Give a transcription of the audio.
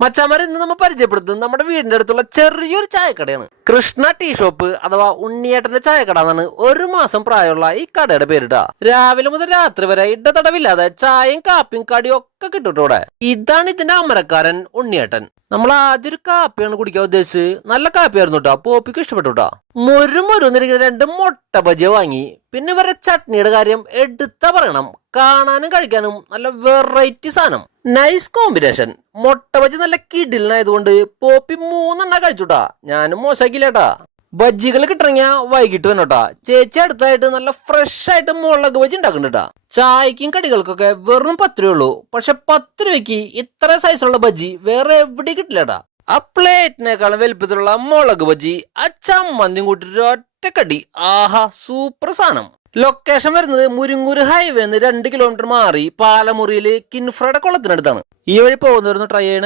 മച്ചാമാർ ഇന്ന് നമ്മൾ പരിചയപ്പെടുത്തുന്നത് നമ്മുടെ വീടിന്റെ അടുത്തുള്ള ചെറിയൊരു ചായക്കടയാണ്. കൃഷ്ണ ടീ ഷോപ്പ് അഥവാ ഉണ്ണിയേട്ടന്റെ ചായക്കട എന്നാണ് 1 മാസം പ്രായമുള്ള ഈ കടയുടെ പേരിട്ടാ. രാവിലെ മുതൽ രാത്രി വരെ ഇടതടവില്ലാതെ ചായയും കാപ്പിയും കടിയും ഒക്കെ കിട്ടും. ഇതാണ് ഇതിന്റെ അമരക്കാരൻ ഉണ്ണിയേട്ടൻ. നമ്മൾ ആദ്യം ഒരു കാപ്പിയാണ് കുടിക്കാൻ ഉദ്ദേശിച്ച്. നല്ല കാപ്പിയായിരുന്നു കേട്ടോ, പോപ്പിക്ക് ഇഷ്ടപ്പെട്ടുട്ടാ. മുരുന്നിരിക്കുന്ന 2 മുട്ട ബജിയ വാങ്ങി. പിന്നെ ഇവരെ ചട്നിയുടെ കാര്യം എടുത്താ പറയണം. കാണാനും കഴിക്കാനും നല്ല വെറൈറ്റി സാധനം, നൈസ് കോമ്പിനേഷൻ. മുട്ട ബജി നല്ല കിടിലനായതുകൊണ്ട് പോപ്പി 3 കഴിച്ചുട്ടാ. ഞാനും മോശമാക്കില്ലേട്ടാ. ബജ്ജികൾ കിട്ടണമെങ്കിൽ വൈകിട്ട് വന്നോട്ടാ. ചേച്ചി അടുത്തായിട്ട് നല്ല ഫ്രഷ് ആയിട്ട് മുളക് ബജി ഉണ്ടാക്കുന്നുണ്ടാ. ചായക്കും കടികൾക്കൊക്കെ വെറും 10 രൂപയുള്ളൂ. പക്ഷെ 10 രൂപയ്ക്ക് ഇത്ര സൈസുള്ള ബജ്ജി വേറെ എവിടെ കിട്ടില്ലടാ. ആ പ്ലേറ്റിനേക്കാളും വലുപ്പത്തിലുള്ള മുളക് ബജ്ജി ആ ചമ്മന്തിയും കൂട്ടി ഒറ്റക്കടി. ആഹാ, സൂപ്പർ സാധനം. ലൊക്കേഷൻ വരുന്നത് മുരിങ്ങൂര് ഹൈവേന്ന് 2 കിലോമീറ്റർ മാറി പാലമുറിയില് കിൻഫ്രയുടെ കുളത്തിനടുത്താണ്. ഈ വഴി പോകുന്നവരൊന്ന് ട്രൈ ചെയ്യണേ.